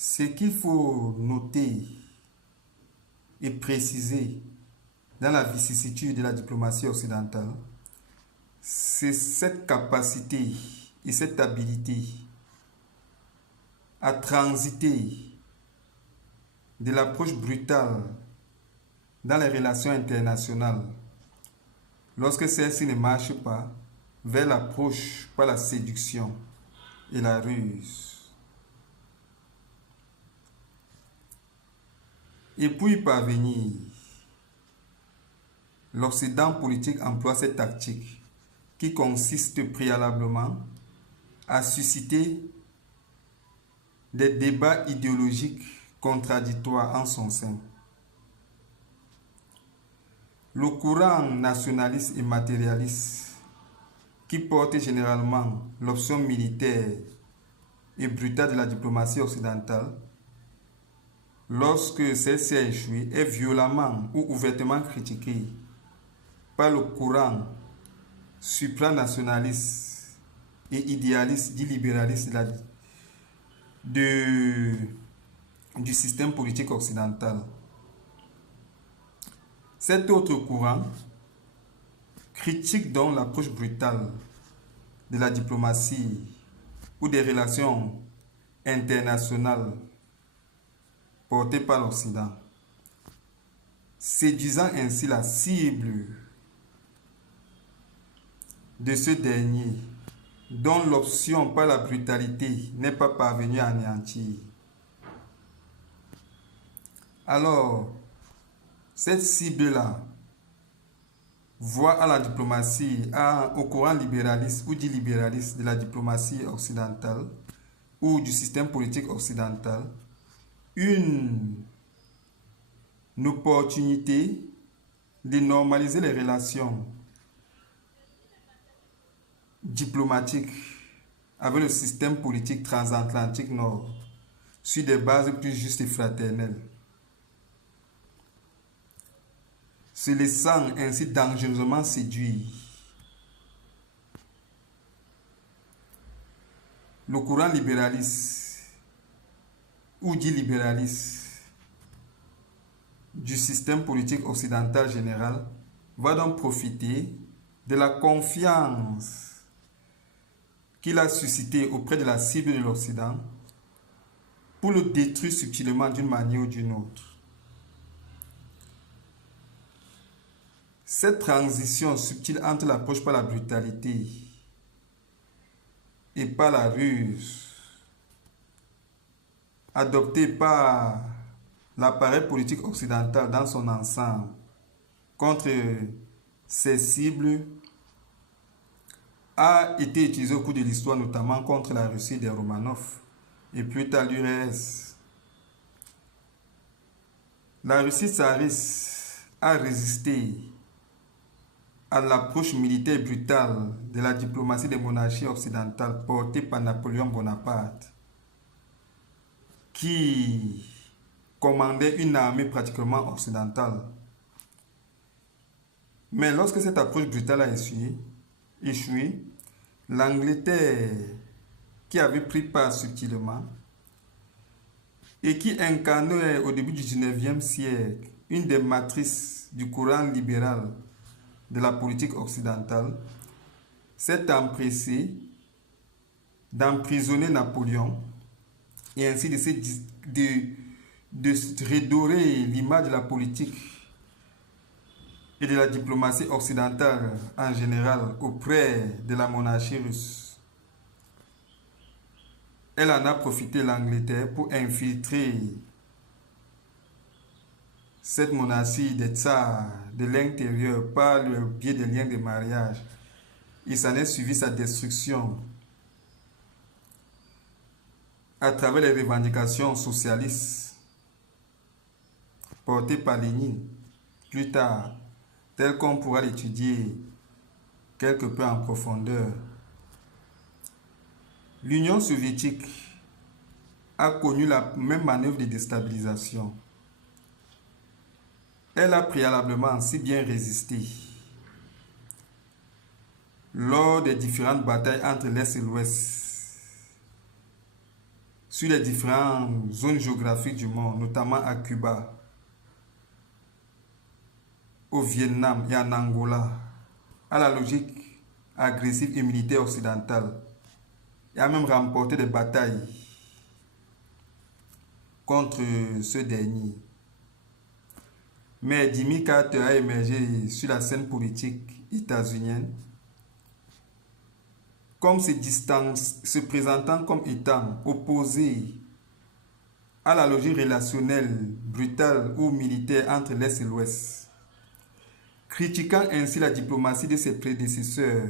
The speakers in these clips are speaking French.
Ce qu'il faut noter et préciser dans la vicissitude de la diplomatie occidentale, c'est cette capacité et cette habilité à transiter de l'approche brutale dans les relations internationales lorsque celle-ci ne marche pas vers l'approche par la séduction et la ruse. Et pour y parvenir, l'Occident politique emploie cette tactique qui consiste préalablement à susciter des débats idéologiques contradictoires en son sein. Le courant nationaliste et matérialiste, qui porte généralement l'option militaire et brutale de la diplomatie occidentale, lorsque celle-ci a échoué, est violemment ou ouvertement critiqué par le courant supranationaliste et idéaliste dit libéraliste du système politique occidental. Cet autre courant critique donc l'approche brutale de la diplomatie ou des relations internationales portées par l'Occident, séduisant ainsi la cible de ce dernier, dont l'option par la brutalité n'est pas parvenue à anéantir. Alors, cette cible-là voit à la diplomatie, au courant libéraliste ou dit libéraliste de la diplomatie occidentale ou du système politique occidental, une opportunité de normaliser les relations diplomatiques avec le système politique transatlantique nord sur des bases plus justes et fraternelles, se laissant ainsi dangereusement séduire. Le courant libéraliste ou dit libéraliste du système politique occidental général va donc profiter de la confiance qu'il a suscitée auprès de la cible de l'Occident pour le détruire subtilement d'une manière ou d'une autre. Cette transition subtile entre l'approche par la brutalité et par la ruse, adoptée par l'appareil politique occidental dans son ensemble contre ses cibles, a été utilisée au cours de l'histoire, notamment contre la Russie des Romanov et plus tard l'URSS. La Russie tsariste a résisté à l'approche militaire brutale de la diplomatie des monarchies occidentales portée par Napoléon Bonaparte, qui commandait une armée pratiquement occidentale. Mais lorsque cette approche brutale a échoué, l'Angleterre, qui avait pris part subtilement et qui incarnait au début du 19e siècle une des matrices du courant libéral de la politique occidentale, s'est empressée d'emprisonner Napoléon et ainsi de redorer l'image de la politique et de la diplomatie occidentale en général auprès de la monarchie russe. Elle en a profité, l'Angleterre, pour infiltrer cette monarchie des tsars de l'intérieur par le biais des liens de mariage. Il s'en est suivi sa destruction à travers les revendications socialistes portées par Lénine plus tard, tel qu'on pourra l'étudier quelque peu en profondeur. L'Union soviétique a connu la même manœuvre de déstabilisation. Elle a préalablement si bien résisté lors des différentes batailles entre l'Est et l'Ouest sur les différentes zones géographiques du monde, notamment à Cuba, au Vietnam et en Angola, à la logique agressive et militaire occidentale, et a même remporté des batailles contre ce dernier. Mais Jimmy Carter a émergé sur la scène politique états-unienne comme se présentant comme étant opposé à la logique relationnelle brutale ou militaire entre l'Est et l'Ouest, critiquant ainsi la diplomatie de ses prédécesseurs,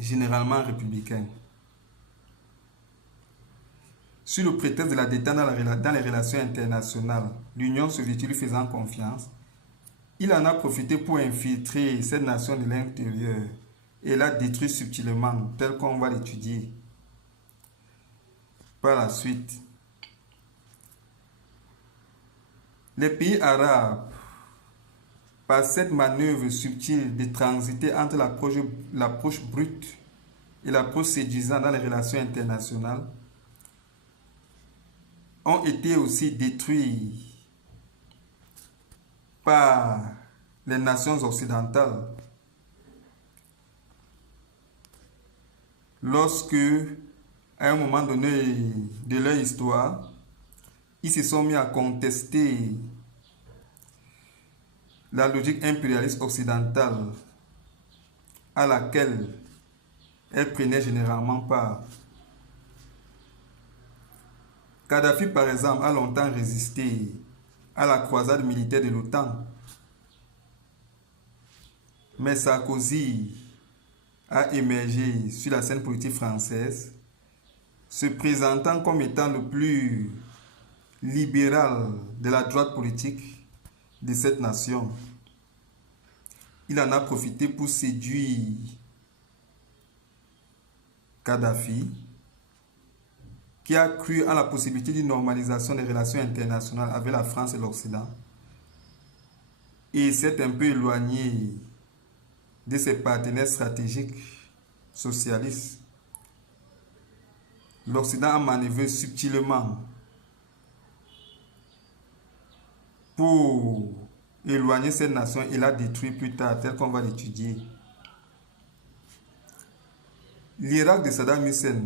généralement républicains. Sur le prétexte de la détente dans les relations internationales, l'Union soviétique lui faisant confiance, il en a profité pour infiltrer cette nation de l'intérieur et la détruire subtilement, tel qu'on va l'étudier par la suite. Les pays arabes, par cette manœuvre subtile de transiter entre l'approche brute et l'approche séduisante dans les relations internationales, ont été aussi détruits par les nations occidentales lorsque, à un moment donné de leur histoire, ils se sont mis à contester la logique impérialiste occidentale à laquelle elles prenaient généralement part. Kadhafi, par exemple, a longtemps résisté à la croisade militaire de l'OTAN. Mais Sarkozy a émergé sur la scène politique française, se présentant comme étant le plus libéral de la droite politique de cette nation. Il en a profité pour séduire Kadhafi, qui a cru à la possibilité d'une normalisation des relations internationales avec la France et l'Occident, et s'est un peu éloigné de ses partenaires stratégiques socialistes. L'Occident a manœuvré subtilement pour éloigner cette nation et la détruire plus tard, tel qu'on va l'étudier. L'Irak de Saddam Hussein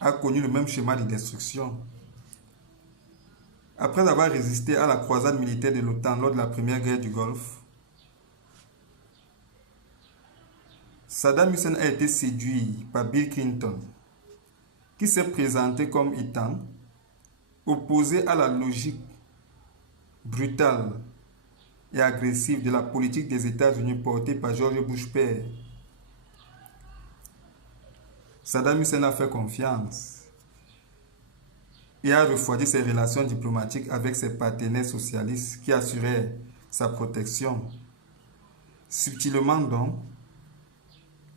a connu le même schéma de destruction. Après avoir résisté à la croisade militaire de l'OTAN lors de la première guerre du Golfe, Saddam Hussein a été séduit par Bill Clinton, qui s'est présenté comme étant opposé à la logique brutale et agressive de la politique des États-Unis portée par George Bush père. Saddam Hussein a fait confiance et a refroidi ses relations diplomatiques avec ses partenaires socialistes qui assuraient sa protection. Subtilement donc,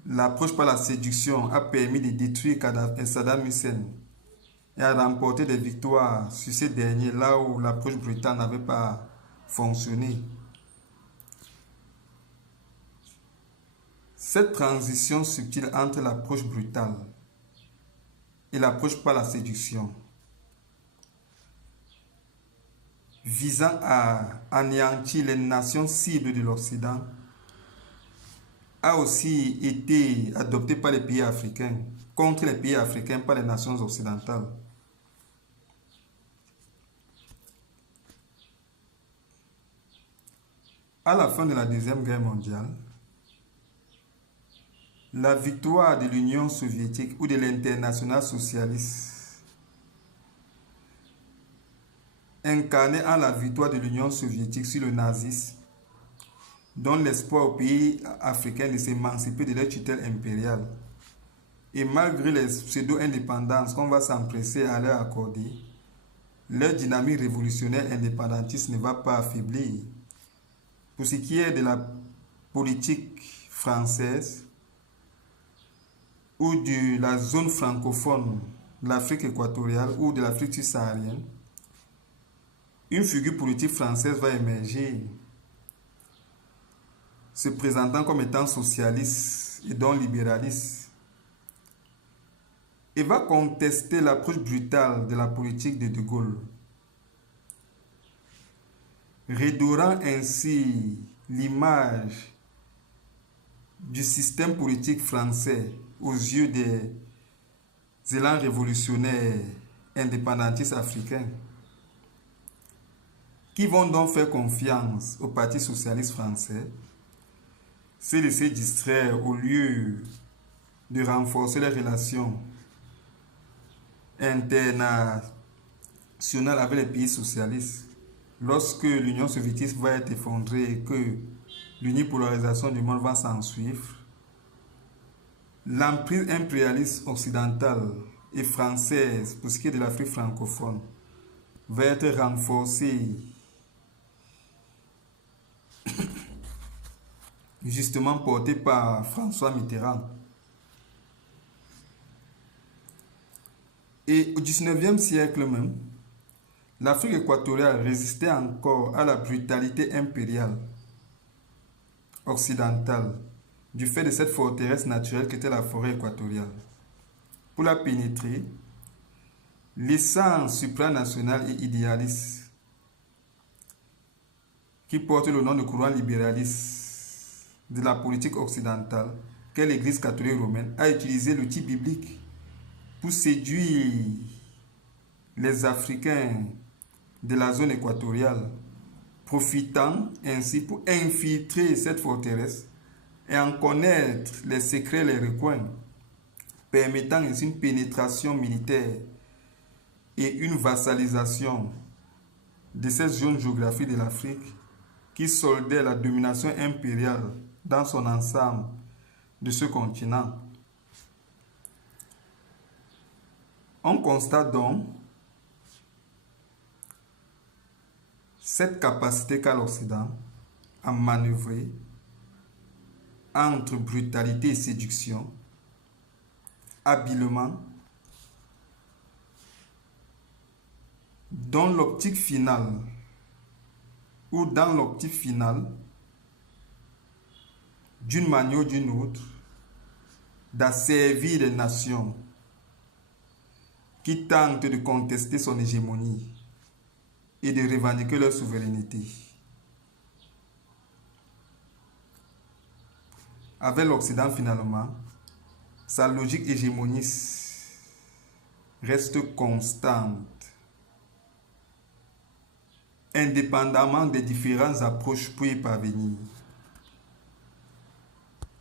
l'approche par la séduction a permis de détruire Saddam Hussein et a remporté des victoires sur ces derniers là où l'approche brutale n'avait pas fonctionné. Cette transition subtile entre l'approche brutale et l'approche par la séduction, visant à anéantir les nations cibles de l'Occident, a aussi été adoptée par les pays africains, contre les pays africains par les nations occidentales. À la fin de la Deuxième Guerre mondiale, la victoire de l'Union soviétique ou de l'internationale socialiste, incarnée en la victoire de l'Union soviétique sur le nazisme, donne l'espoir aux pays africains de s'émanciper de leur tutelle impériale. Et malgré les pseudo-indépendances qu'on va s'empresser à leur accorder, leur dynamique révolutionnaire indépendantiste ne va pas affaiblir. Pour ce qui est de la politique française ou de la zone francophone de l'Afrique équatoriale ou de l'Afrique subsaharienne, une figure politique française va émerger, se présentant comme étant socialiste et donc libéraliste. et va contester l'approche brutale de la politique de De Gaulle, redorant ainsi l'image du système politique français aux yeux des élans révolutionnaires indépendantistes africains, qui vont donc faire confiance au Parti socialiste français, se laisser distraire au lieu de renforcer les relations internationales avec les pays socialistes. Lorsque l'Union soviétique va être effondrée et que l'unipolarisation du monde va s'en suivre, l'emprise impérialiste occidentale et française, pour ce qui est de l'Afrique francophone, va être renforcée justement portée par François Mitterrand. Et au 19e siècle même, l'Afrique équatoriale résistait encore à la brutalité impériale occidentale du fait de cette forteresse naturelle qu'était la forêt équatoriale. Pour la pénétrer, l'essence supranationale et idéaliste qui porte le nom de courant libéraliste de la politique occidentale qu'est l'Église catholique romaine a utilisé l'outil biblique pour séduire les Africains de la zone équatoriale, profitant ainsi pour infiltrer cette forteresse et en connaître les secrets, les recoins, permettant ainsi une pénétration militaire et une vassalisation de cette zone géographique de l'Afrique qui soldait la domination impériale dans son ensemble de ce continent. On constate donc cette capacité qu'a l'Occident à manœuvrer entre brutalité et séduction, habilement, dans l'optique finale ou dans l'optique finale, d'une manière ou d'une autre, d'asservir les nations qui tentent de contester son hégémonie et de revendiquer leur souveraineté. Avec l'Occident finalement, sa logique hégémoniste reste constante, indépendamment des différentes approches pour y parvenir.